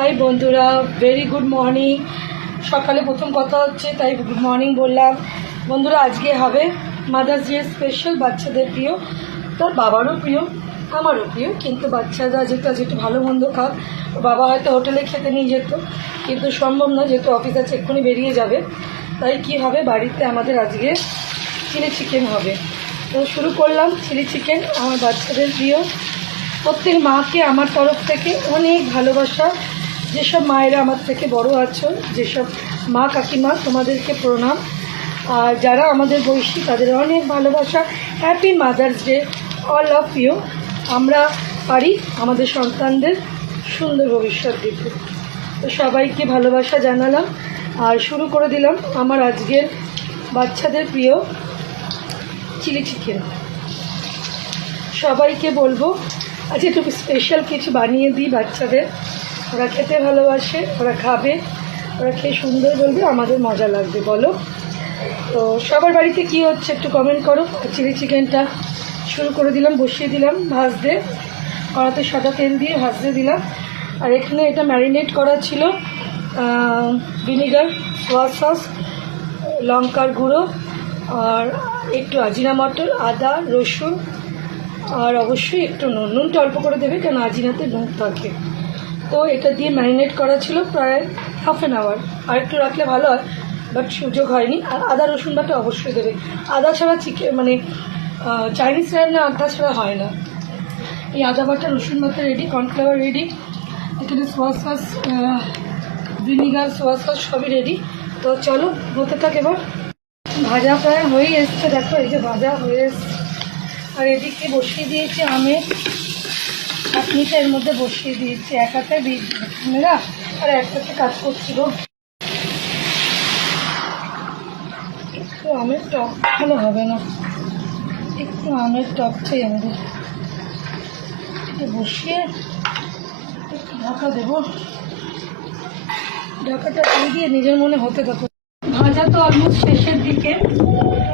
High বন্ধুরা, very good morning. সকালে প্রথম কথা হচ্ছে, তাই গুড মর্নিং বললাম। বন্ধুরা, আজকে হবে মাদার্স ডে স্পেশাল, বাচ্চাদের প্রিয়, তার বাবারও প্রিয়, আমারও প্রিয়। কিন্তু বাচ্চারা যেহেতু আজ একটু ভালো মন্দ খাক, বাবা হয়তো হোটেলে খেতে নিয়ে যেত, কিন্তু সম্ভব নয়, যেহেতু অফিস আছে, এক্ষুনি বেরিয়ে যাবে। তাই কি হবে, বাড়িতে আমাদের আজকে চিলি চিকেন হবে। তো শুরু করলাম চিলি চিকেন, আমার বাচ্চাদের প্রিয়। প্রত্যেক মাকে আমার তরফ থেকে অনেক ভালোবাসা। যেসব মায়েরা আমার থেকে বড় আছো, যেসব মা কাকিমা, তোমাদেরকে প্রণাম। আর যারা আমাদের বয়সী, তাদের অনেক ভালোবাসা। Happy mother's day all of you. আমরা পারি আমাদের সন্তানদের সুন্দর ভবিষ্যৎ দিতে। তো সবাইকে ভালোবাসা জানালাম আর শুরু করে দিলাম আমার আজকের বাচ্চাদের প্রিয় চিলি চিকেন। সবাইকে বলবো আজ একটু স্পেশাল কিছু বানিয়ে দিই বাচ্চাদের। ওরা খেতে ভালোবাসে, ওরা খাবে, ওরা খেয়ে সুন্দর বলবে, আমাদের মজা লাগবে। বলো তো সবার বাড়িতে কি হচ্ছে একটু কমেন্ট করো। চিলি চিকেনটা শুরু করে দিলাম, বসিয়ে দিলাম ভাজতে। কড়াতে সাদা তেল দিয়ে ভাজতে দিলাম। আর এখানে এটা ম্যারিনেট করা ছিল ভিনিগার, সোয়া সস, লঙ্কার গুঁড়ো, আর একটু আজিনা মটর, আদা, রসুন, আর অবশ্যই একটু নুন। নুনটা অল্প করে দেবে, কেন আজিনাতে নুন থাকে। তো এটা দিয়ে ম্যারিনেট করা ছিল প্রায় হাফ অ্যান আওয়ার। আর একটু রাখলে ভালো হয়, বাট সুযোগ হয়নি। আর আদা রসুন বাটা অবশ্যই দেবে। আদা ছাড়া চিকেন মানে চাইনিজ রান্না আদা ছাড়া হয় না। এই আদা বাটা, রসুন বাটা রেডি, কর্নফ্লাওয়ার রেডি, এখানে সোয়া সস, ভিনিগার, সোয়া সস সবই রেডি। তো চলো হতে থাক। এবার ভাজা প্রায় হয়ে এসছে, দেখো এই যে ভাজা হয়ে এসছে। আর এদিকে বসিয়ে দিয়েছি আমের চাটনিটা, এর মধ্যে বসিয়ে দিয়েছি। এক হাতে মেয়েরা আর একসাথে কাজ করছিল। একটু আমের টক হলে হবে না, একটু আমের টক চাই আমাদের। একটু বসিয়ে একটু ঢাকা দেবো। ঢাকাটা দিয়ে নিজের মনে হতে থাকো। ভাজা তো অলমোস্ট শেষের দিকে।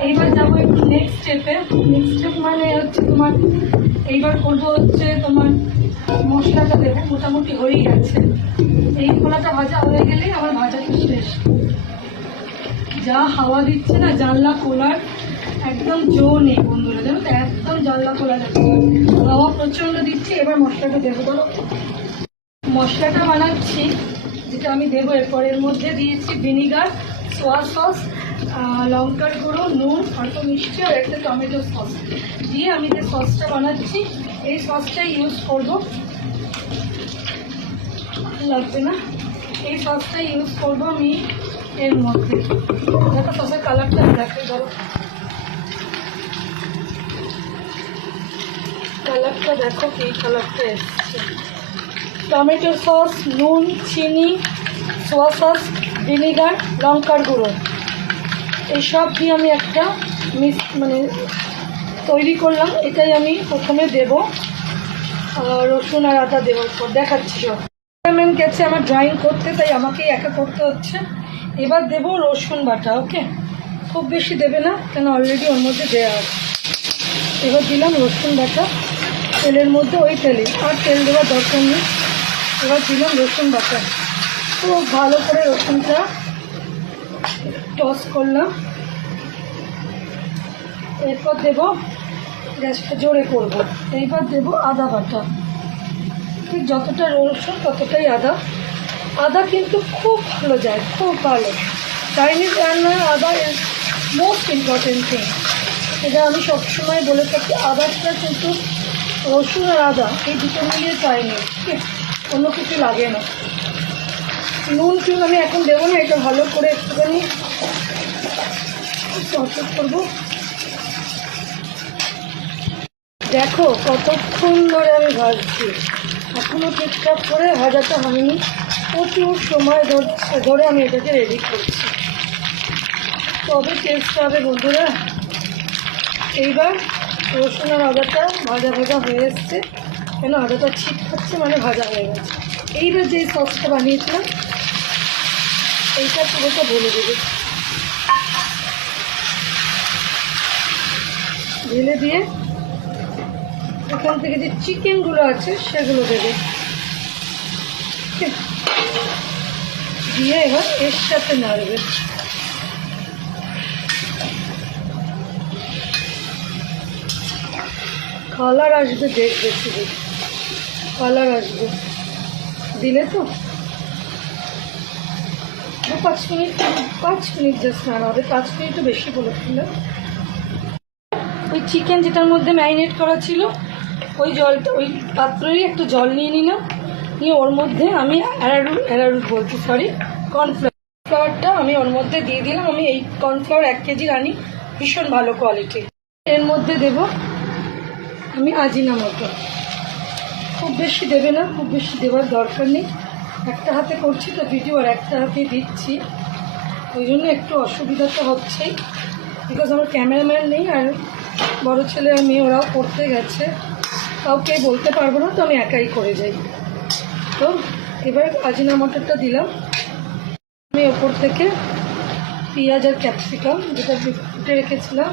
এইবার যাবো একটু নেক্সট স্টেপে। নেক্সট স্টেপ মানে হচ্ছে তোমার, এইবার করবো হচ্ছে তোমার মশলাটা দেবো। মোটামুটি হয়েই গেছে। এই খোলাটা ভাজা হয়ে গেলেই আমার ভাজাটা শেষ। যা হাওয়া দিচ্ছে না, জানলা খোলার একদম জো নেই বন্ধুরা, জানো তো, একদম জানলা খোলা যাচ্ছে, হাওয়া প্রচণ্ড দিচ্ছে। এবার মশলাটা দেবো। ধরো মশলাটা বানাচ্ছি, যেটা আমি দেবো এরপর, এর মধ্যে দিয়েছি ভিনিগার, সোয়া সস, লঙ্কার গুঁড়ো, নুন, অল্প মিষ্টি, আর একটা টমেটো সস দিয়ে আমি যে সসটা বানাচ্ছি, এই সসটাই ইউজ করবো। লাগবে না, এই সসটা ইউজ করবো আমি এর মধ্যে। দেখো সসের কালারটা দেখো, ধরো কালারটা দেখো, এই কালারটা এসছে। টমেটো সস, নুন, চিনি, সোয়া সস, ভিনিগার, লঙ্কার গুঁড়ো, এইসব দিয়ে আমি একটা মানে তৈরি করলাম। এটাই আমি প্রথমে দেব, রসুন আর আদা দেওয়ার পর দেখাচ্ছি। সব ম্যান গেছে আমার ড্রয়িং করতে, তাই আমাকেই একা করতে হচ্ছে। এবার দেব রসুন বাটা। ওকে, খুব বেশি দেবে না, কেন অলরেডি ওর মধ্যে দেওয়া আছে। এবার দিলাম রসুন বাটা তেলের মধ্যে, ওই তেলে, আর তেল দেওয়ার দরকার নেই। এবার দিলাম রসুন বাটা, খুব ভালো করে রসুনটা টস করলাম। এরপর দেব, গ্যাসটা জোরে করব। এইবার দেব আদা বাটা। ঠিক যতটা রসুন ততটাই আদা। আদা কিন্তু খুব ভালো যায়, খুব ভালো। চাইনিজ রান্নায় আদা ইজ মোস্ট ইম্পর্টেন্ট থিং। এটা আমি সবসময় বলে থাকি। আদাটা কিন্তু, রসুন আর আদা এই দুটো মিলিয়ে চাইনিজ, ঠিক আছে, অন্য কিছু লাগে না। নুন চুন আমি এখন দেবো না, এটা ভালো করে একটুখানি সচেত করবো। দেখো কতক্ষণ ধরে আমি ভাজছি, এখনও ঠিকঠাক করে ভাজাটা হয়নি। প্রচুর সময় ধরে আমি এটাকে রেডি করছি, তবে টেস্ট হবে বন্ধুরা। এইবার রসুন আর আদাটা ভাজা ভাজা হয়ে এসছে, কেন আদাটা ছিট খাচ্ছে মানে ভাজা হয়ে গেছে। এইবার যে সসটা বানিয়েছিলাম, এইটা পুরোটা ঢেলে দেবে। ঢেলে দিয়ে এখান থেকে যে চিকেনগুলো আছে সেগুলো দেবে। ওকে, দিয়ে এবার এর সাথে নাড়বে। কালার আসবে, দেখবে শুধু কালার আসবে। দিলে তো 5 মিনিট জাস্ট নাড়া হবে। 5 মিনিটও বেশি বলে ফেললাম। ওই চিকেন যেটার মধ্যে ম্যারিনেট করা ছিল ওই জলটা, ওই পাত্রেরই একটু জল নিয়ে নিলাম, নিয়ে ওর মধ্যে আমি অ্যারারুট বলছি, সরি, কর্নফ্লাওয়ারটা আমি ওর মধ্যে দিয়ে দিলাম। আমি এই কর্নফ্লাওয়ার 1 কেজির আনি, ভীষণ ভালো কোয়ালিটি। এর মধ্যে দেব আমি আজিনামোটো। খুব বেশি দেবে না, খুব বেশি দেওয়ার দরকার নেই। একটা হাতে করছি তো ভিডিও, আর একটা হাতে দিচ্ছি, ওই জন্য একটু অসুবিধা তো হচ্ছেই, বিকজ আমার ক্যামেরাম্যান নেই, আর বড় ছেলে আর মেয়ে ওরাও করতে গেছে, কাউকে বলতে পারবো না, তো আমি একাই করে যাই। তো এবার আজিনামোটোটা দিলাম। আমি ওপর থেকে পেঁয়াজ আর ক্যাপসিকাম যেটা ফুটে রেখেছিলাম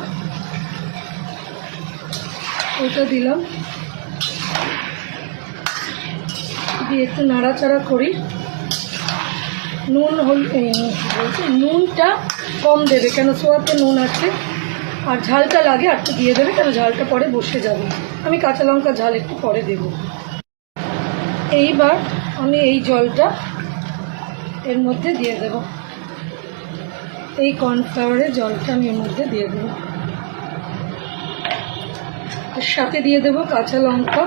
ওইটা দিলাম, দিয়ে একটু নাড়াচাড়া করি। নুনটা কম দেবে, কেন সোয়াতে নুন আছে, আর ঝালটা লাগে আর একটু দিয়ে দেবে, কেন ঝালটা পরে বসে যাবে। আমি কাঁচা লঙ্কা ঝাল একটু পরে দেব। এইবার আমি এই জলটা এর মধ্যে দিয়ে দেব, এই কর্নফ্লাওয়ারের জলটা আমি এর মধ্যে দিয়ে দেব। এর সাথে দিয়ে দেব কাঁচা লঙ্কা,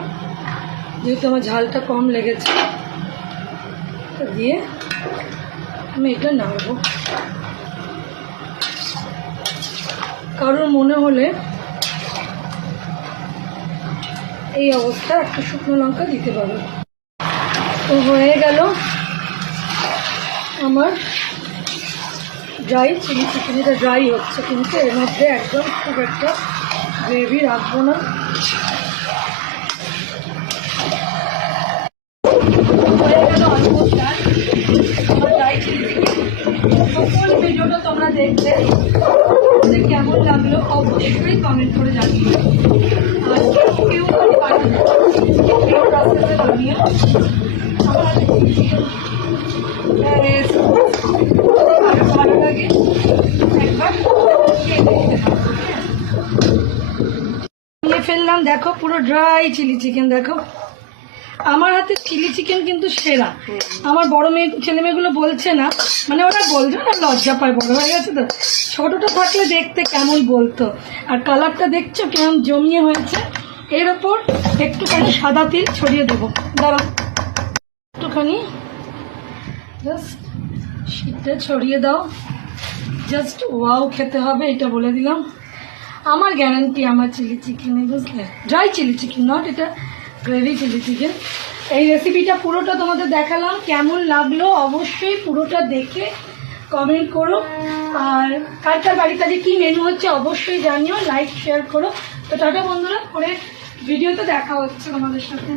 যেহেতু আমার ঝালটা কম লেগেছে, দিয়ে আমি এটা নাড়ব। কারোর মনে হলে এই অবস্থা একটু শুকনো লঙ্কা দিতে পারো। তো হয়ে গেল আমার ড্রাই চিলি চিকেন। এটা ড্রাই হচ্ছে, কিন্তু এর মধ্যে একদম খুব একটা গ্রেভি রাখবো না। হয়ে গেল অলমোস্ট আমার ড্রাই চিলি চিকেন। সকল ভিডিওটা তোমরা দেখবে, কেমন লাগলো অবশ্যই কমেন্ট করে জানিও। আর কেউ পারবে না এই প্রসেসে বানিও। আমার ভালো লাগে একবার খেয়ে দেখতে হবে। নিয়ে ফেললাম, দেখো পুরো ড্রাই চিলি চিকেন। দেখো আমার হাতে চিলি চিকেন কিন্তু সেরা। আমার বড় ছেলে মেয়েগুলো বলছে না, মানে ওরা বলছে না, লজ্জা পায়, বড় হয়ে গেছে তো। ছোটটা থাকলে দেখতে কেমন বলতো। আর কালারটা দেখছো কেমন জমিয়ে হয়েছে। এর ওপর একটুখানি সাদা তিল ছড়িয়ে দেবো। দাঁড়াও, একটুখানি জাস্ট শীতটা ছড়িয়ে দাও। জাস্ট ওয়াও খেতে হবে, এটা বলে দিলাম। আমার গ্যারান্টি আমার চিলি চিকেনে, বুঝলে, ড্রাই চিলি চিকেন, নট এটা গ্রেভি চিলি চিকেন। এই রেসিপিটা পুরোটা তোমাদের দেখালাম, কেমন লাগলো অবশ্যই পুরোটা দেখে কমেন্ট করো। আর কার কার বাড়িতে যে কী মেনু হচ্ছে অবশ্যই জানিও, লাইক শেয়ার করো। তো টাটা বন্ধুরা, পরে ভিডিওতে দেখা হচ্ছে তোমাদের সাথে।